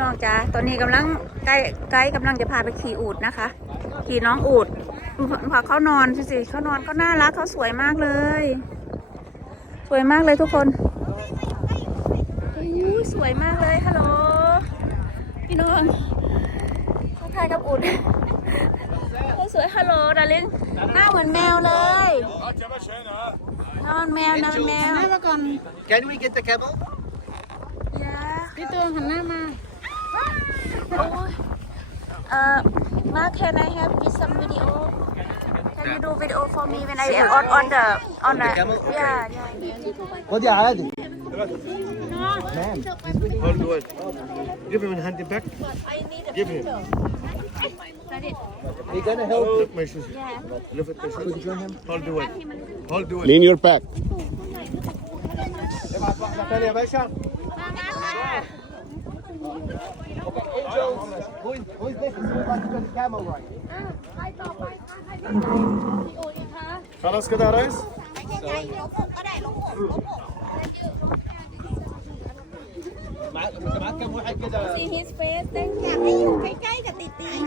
น้องจ้าตอนนี้กำลังใกล้ใกล้กำลังจะพาไปขี่อูดนะคะ ขี่น้องอูดพาเขานอนสิสิเขานอนเขาน่ารักเขาสวยมากเลย สวยมากเลยทุกคนอู้สวยมากเลยฮัลโหลพี่น้องเขาถ่ายกับอูดเขาสวยฮัลโหลดารินหน้าเหมือนแมวเลยนอนแมวนอนแมวหน้ามาก่อน Can we get the camel? ยาพี่ตัวหันหน้ามา Oh, uh, Mark, can I have with some video? Can you do video for me when I on on the on the yeah yeah. What yeah, I did. Man, how do it? Give him a hand back. Give him. Are you gonna help. Look, my shoes. Yeah. Look at my shoes. Hold the weight. Hold the weight. Lean your back. Okay, angels. Who is, who is this? This looks like a camel ride. Tell us, Kadares. معاك معاك كم واحد كده؟ See his face then. ايوه كاي كاي قد تيجي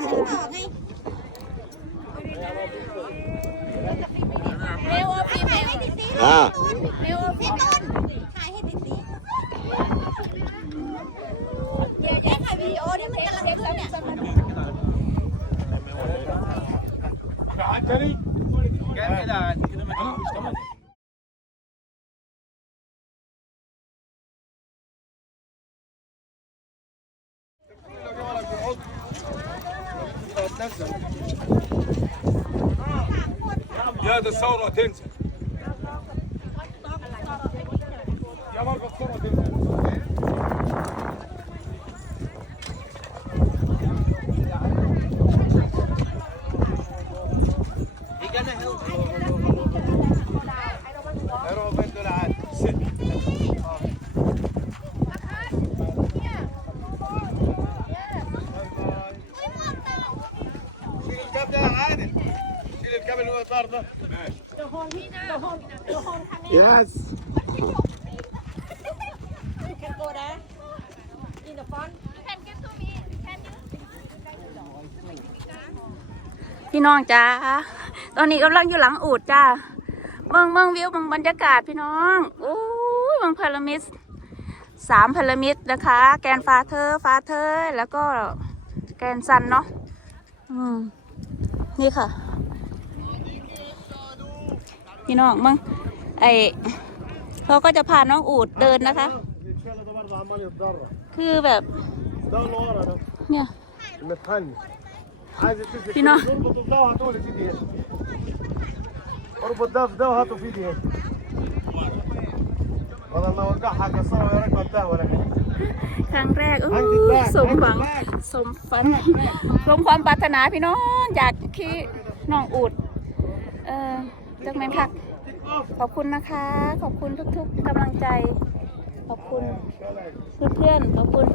ها يا ده الثورة تنزل يا مرة الثورة تنزل شيل الكاب اللي هو طار ده. Yes. Can get to me Can you พี่น้องจ้า ตอนนี้กำลังอยู่หลังอูดจ้า เมืองเมืองวิวเมืองบรรยากาศพี่น้องโอ้ยเมืองพารามิดสามพารามิดนะคะ แกนฟาเธอร์ฟาเธอร์แล้วก็แกนซันเนาะอืมนี่ค่ะ พี่น้องมั้งไอเขาก็จะพาน้องอูดเดินนะคะ คือแบบเนี่ยพี่น้องครั้งแรกอสมหวัง สมฝัน สมความปรารถนาพี่น้อง อยากขี่น้องอูด เออ จักแม่พักขอบคุณนะคะ ขอบคุณทุกๆกำลังใจ ขอบคุณเพื่อนๆขอบคุณ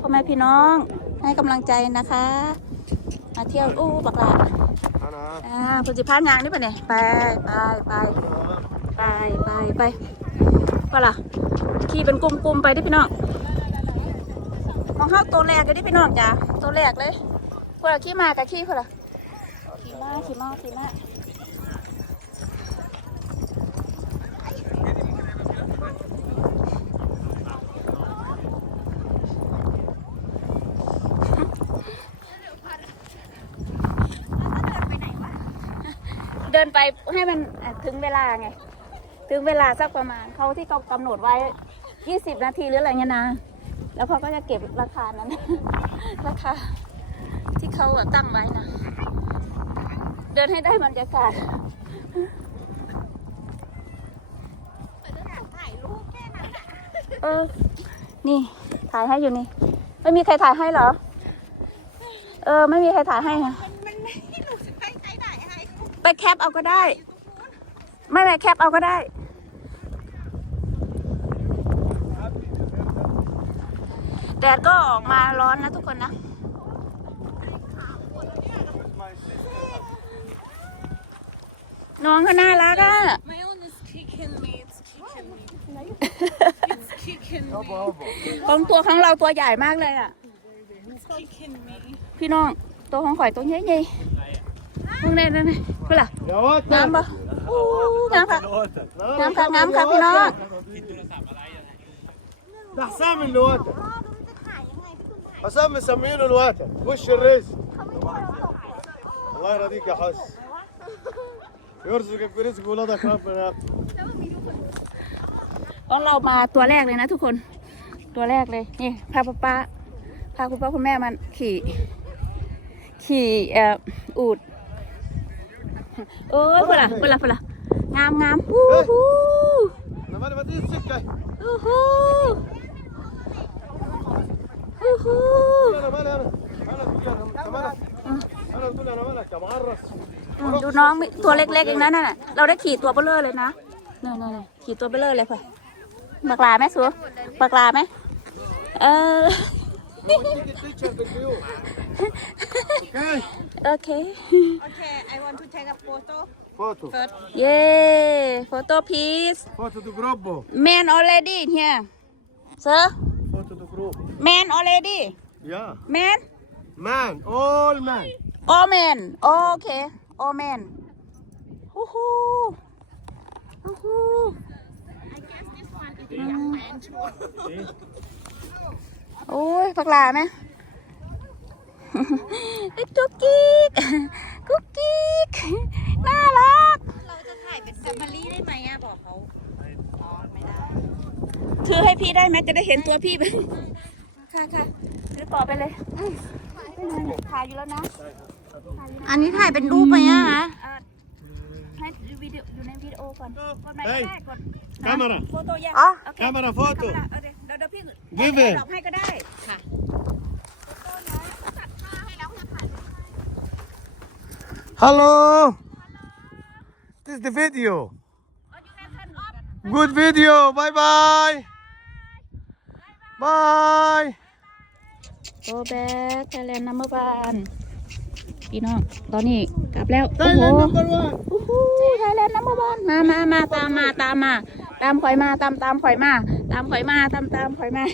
พ่อแม่พี่น้อง ให้กำลังใจนะคะ มาเที่ยวอู้บักหลาคุณจิพานยางนี่ปะเนี่ยไปไปไปไปไปไปไปล่ะขี่เป็นกลุ่มๆไปได้พี่น้องมองเข้าตัวแรกก็ได้พี่น้องจ้ะตัวแรกเลยพวกเราขี่มากับขี่พวกเราขี่มาขี่มาขี่มา ไปให้มันถึงเวลาไง ถึงเวลาสักประมาณเขาที่เขากำหนดไว้ 20 นาทีหรืออะไรเงี้ยนะ แล้วเขาก็จะเก็บราคานั้น ราคาที่เขาตั้งไว้นะ เดินให้ได้บรรยากาศถ่ายรูปแค่นั้นอะเออ นี่ ถ่ายให้อยู่นี่ ไม่มีใครถ่ายให้เหรอ เออ ไม่มีใครถ่ายให้ค่ะ ไปแคปเอาก็ได้ ไม่ไม่แคปเอาก็ได้ แดดก็ออกมาร้อนนะทุกคนนะ น้องเขาน่ารักอะ My own is kicking me it's kicking me it's kicking me ของตัวของเราตัวใหญ่มากเลยอะ kicking me. พี่น้องตัวของข่อยตัวใหญ่ๆ มึงเนี่ยนั่นๆเพื่อล่ะ يا واد งามปะอู้งามค่ะงามค่ะงามค่ะพี่น้อง ده حسام الواتر حسام مسمينه الواتر وش الرزق الله يرضيك يا حس يرزقك برزق ولادك ربنا يا أخي. ตอนเรามาตัวแรกเลยนะทุกคน ตัวแรกเลย นี่พาป้าป้าพาคุณพ่อคุณแม่มันขี่ ขี่เอ่ออูด โอ้ยเพื่อนละเพื่อนละเพื่อนละงามงามฮู้ฮู้ฮู้ฮู้ฮู้ฮู้ดูน้องตัวเล็กๆเองนะนั่นน่ะเราได้ขี่ตัวเบลเลอร์เลยนะนี่ยนี่ขี่ตัวเบลเลอร์เลยเพื่อนปากลาไหมสูปากลาไหมเออ Okay. Okay. Okay, I want to take a photo. Photo. photo. Yeah. Photo please. Photo to group. Man already here. Sir? Photo to group. Man already. Yeah. Man? Man. All man. All men. Oh, okay. All men. Woohoo. Woohoo. I guess this one is โอ้ยพักลาไหมกุ๊กกิ๊กกุ๊กกิ๊กน่ารัก เราจะถ่ายเป็นแฟมิลี่ได้ไหมอะบอกเขาคือให้พี่ได้ไหมจะได้เห็นตัวพี่บ้าค่ะค่ะหรือต่อไปเลยถ่ายอยู่แล้วนะ อันนี้ถ่ายเป็นรูปไหมอะะให้วิดีโออยู่ในวิดีโอก่อนกดไมค์ได้กด camera photo yeah oh, okay. camera photo camera, okay. เดี๋วพี่ให้ไดอกให้ก็ได้ค่ะฮัลโหล This is the video. Good video. Bye bye. Bye. โรแบทไทยแลนด์นัมเบอร์วันพี่น้อง ตอนนี้กลับแล้ว โอ้โห Thailand number one. ทยนด์มันมามามาตามมาตามมา ตามข่อยมาตามตามข่อยมา ตามข่อยมาตามตามข่อยมา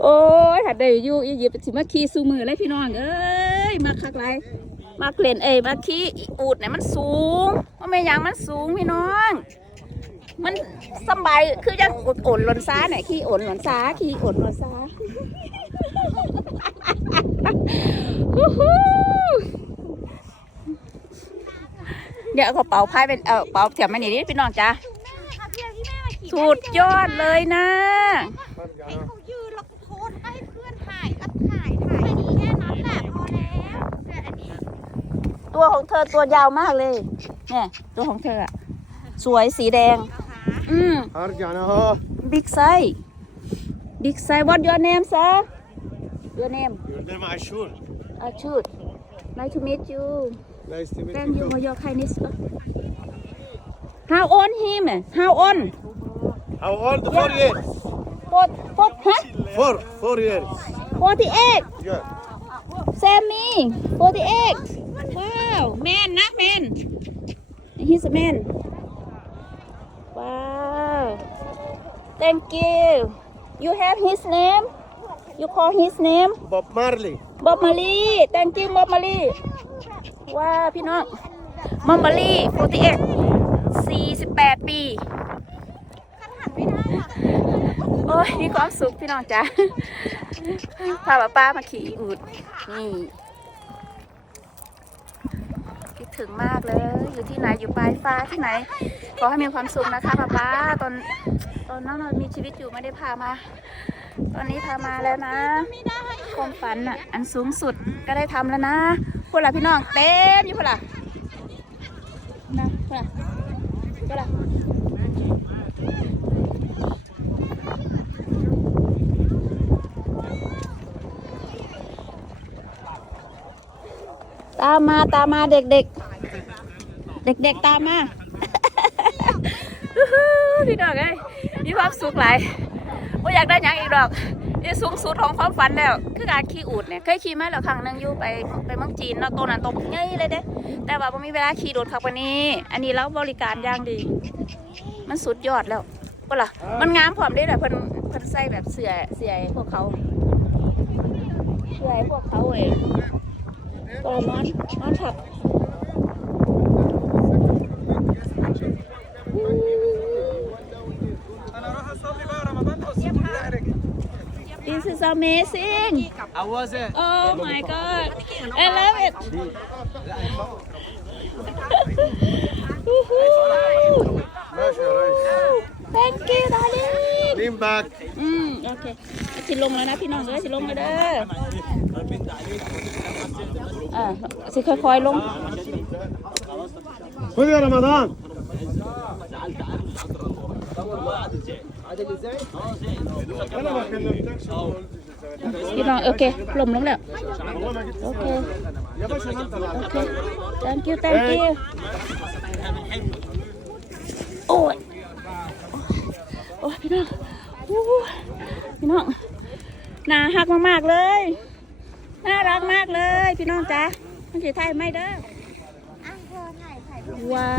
โอ้ยถ้าได้อยู่อียิปต์สิมาขี่ซูมือเลยพี่น้องเอ้ยมาคักไรมาเกล่นเอ้ยมาขี่อูดเนี่ยมันสูงว่าไม่ยังมันสูงพี่น้อง มันสบายคือยังอดโอนหลนซ้าเนี่ยขี่โอนหลนซ้าขี่โอนหลนซ้าฮู้ฮู้ เดี๋ยวเอากระเป๋าพายเป็นเออกระเป๋าเถียมมานี่ดิพี่น้องจ้าสุดยอดเลยนะ ไอ้เขายืนแล้โพสให้เพื่อนถ่ายรัถ่ายถ่ายแค่นั้นและพอแล้วตัวของเธอตัวยาวมากเลยเนี่ยตัวของเธออะสวยสีแดง อืม हर जाना हो บิ๊กไซส์บิ๊กไซส์วัดยอแ name sir your name your name Ashur I should nice to Can you for your kindness? How old him? How old? How old? Four years. Four, four, huh? Four, four years. 48. Yeah. Same 48. Wow. Man, not man. He's a man. Wow. Thank you. You have his name? You call his name? Bob Marley. Bob Marley. Thank you, Bob Marley. มารี thank you บอบมารีว้าวพี่น้องบอบมารี41 48ปีโอ้ยมีความสุขพี่น้องจ้ะพาป้าป้ามาขี่อูดนี่คิดถึงมากเลย อยู่ที่ไหนอยู่ปลายฟ้าที่ไหนขอให้มีความสุขนะคะป้าป้าตอนตอนนั้นเรามีชีวิตอยู่ไม่ได้พามา ตอนนี้พามาแล้วนะความฝันอะอันสูงสุดก็ได้ทำแล้วนะ พวกเราพี่น้องเต็มอยู่พวกเรานะพวกเราพวกเราตามมาตามมาเด็กๆเด็กๆตามมาพี่น้องเอ้ยมีความสุขหลาย ว่าอยากได้หยังอีกดอกนี่สูงสุดของความฝันแล้ว คือการขี่อูดเนี่ยเคยขี่มาแล้วครั้งหนึงอยู่ไปไปเมืองจีนเนาะตัวนั้นตกง่ายเลยเด้ แต่ว่าผมมีเวลาขี่โดดขับวันนี้ อันนี้เราบริการอย่างดี มันสุดยอดแล้วก็ล่ะมันงามพร้อมได้แหละเพิ่นเพิ่นใส่แบบเสื้อเสื้อให้พวกเขาเพื่อให้พวกเขาเองก็นอนนอนผัก This is amazing How was it Oh my god I love it Thank you darling นิ่ back. อืมโอเคสิลงแล้วนะพี่น้องเอ้ยสิลงเลยเด้ออ่าสิค่อยๆลง Hadi Ramazan พี่น้องโอเคลมลงแล้ว โอเค โอเค thank you thank you โอ้ยโอ้ยพี่น้องพี่น้องน่าฮักมากๆเลย น่ารักมากเลย พี่น้องจ้ะมันจะถ่ายไม่เด้อว้า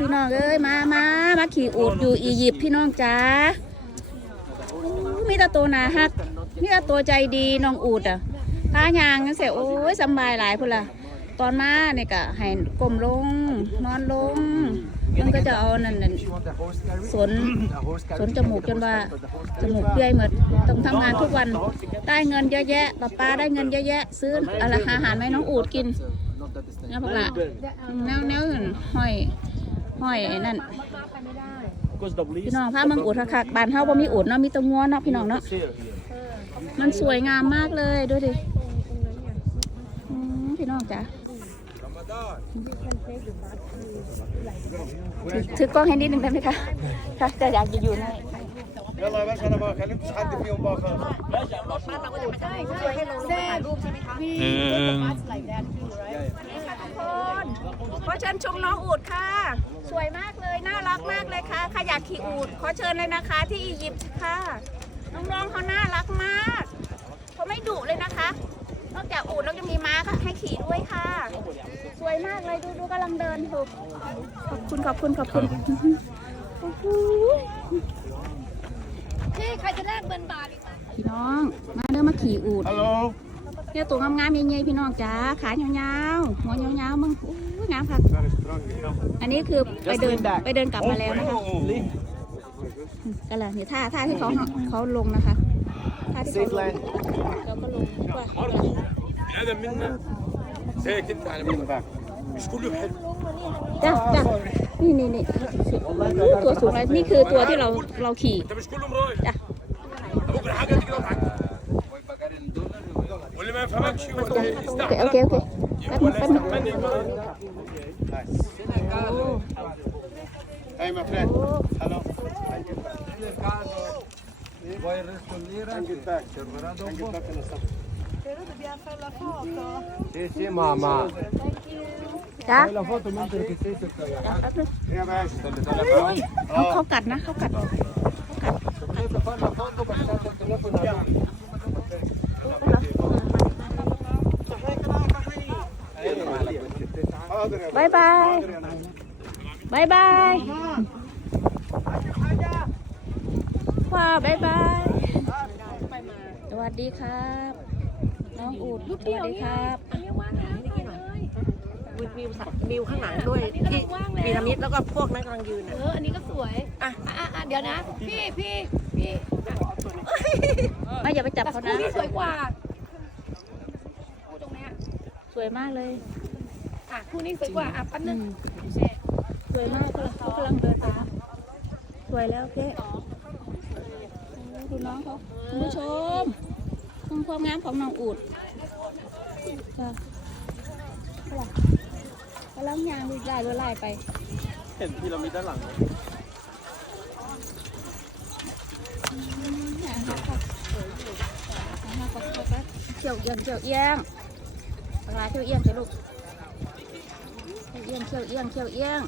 พี่น้องเอ้ยมามามาขี่อูดอยู่อียิปต์พี่น้องจ้า มีแต่ตัวนาฮักมีแต่ตัวใจดีน้องอูดอะพายางนั่นเสียโอ้ยสบายหลายพุ่นละตอนมาเนี่ยก็ให้ก้มลง นอนลง มันก็จะเอานั่นนั่นสนสนจมูกจนว่าจมูกเปื่อยหมดต้องทำงานทุกวันได้เงินเยอะแยะป้าป้าได้เงินเยอะแยะ ซื้ออะไรอาหารให้น้องอูดกินนะพวกละแนวแนวอื่นห้อยหอยนั่น พี่น้องพาเมืองอุดคักๆบ้านเฮาบ่มีอุดเนาะมีแตะงัวเนาะพี่น้องเนาะมันสวยงามมากเลยดูดิอืมพี่น้องจ๋าถือถือกล้องให้นิดนึงได้ไหมคะค่ะจะอยากจะอยู่ใน يلا يا باشا انا ما كلمتش حد فيهم بقى خالص คน เขอเชิญชมน้องอูดค่ะ สวยมากเลย น่ารักมากเลยค่ะขยากขี่อูด ขอเชิญเลยนะคะที่อียิปต์ค่ะ น้องๆเขาน่ารักมากเขาไม่ดุเลยนะคะ นอกจากอูดแล้วยังมีม้าให้ขี่ด้วยค่ะ สวยมากเลยดูดูกำลังเดินถูกขอบคุณขอบคุณขอบคุณพี่ใครจะแลกเงินบาทอีกไหมน้อง มาเริ่มมาขี่อูด ฮัลโหล เนี่ยตัวงามๆใหญ่ๆพี่น้องจ้าขายาวๆหัวยาวๆมึงอู้งามค่ะอันนี้คือไปเดินไปเดินกลับมาแล้วนะคะก็เลยเนี่ยท่าท่าที่เขาเขาลงนะคะท่าที่เขาลงเราก็ลงว่าจ้าจ้านี่นี่นี่ตัวสูงเลยนี่คือตัวที่เราเราขี่จ้า Ok ok ok. Bắt اوكي اوكي اوكي هاي ما فريند هلو Vuoi rispondere? Anche te. Anche te te ne sta. Però dobbiamo fare la foto. Sì, sì, mamma. Fai la foto mentre che sei sottolineato. E adesso, dalla Ho carna, ho carna. Ho carna. Dovete fare la foto per stare al telefono. บายบายบายบายว้าบายบายสวัสดีครับ น้องอูดสวัสดีครับวิววิวสะวิวข้างหลังด้วยที่พีระมิดแล้วก็พวกนั้นกำลังยืนเออะออันนี้ก็สวยอะอะอะเดี๋ยวนะ พี่พี่พี่ไม่อย่าไปจับเขาคู่นะนี้สวยกว่าคู่ตรงเนี้ยสวยมากเลย อะคู่นี้สวยกว่าอะแป๊บนึงสวยมากเลยเขากำลังเดินไปนะสวยแล้วเจ๊ดูน้องเขาคุณผู้ชมชมความงามของน้องอูดค่ะกำลังยางดูลายดูลายไป เห็นพีระมิดด้านหลังเขี่ยวเอียงเขี่ยวเอียงปลาเขี่ยวเอียงเจ้ลูกเขี่ยว เอียงเขี้ยวเอียงเขี้ยวเอียง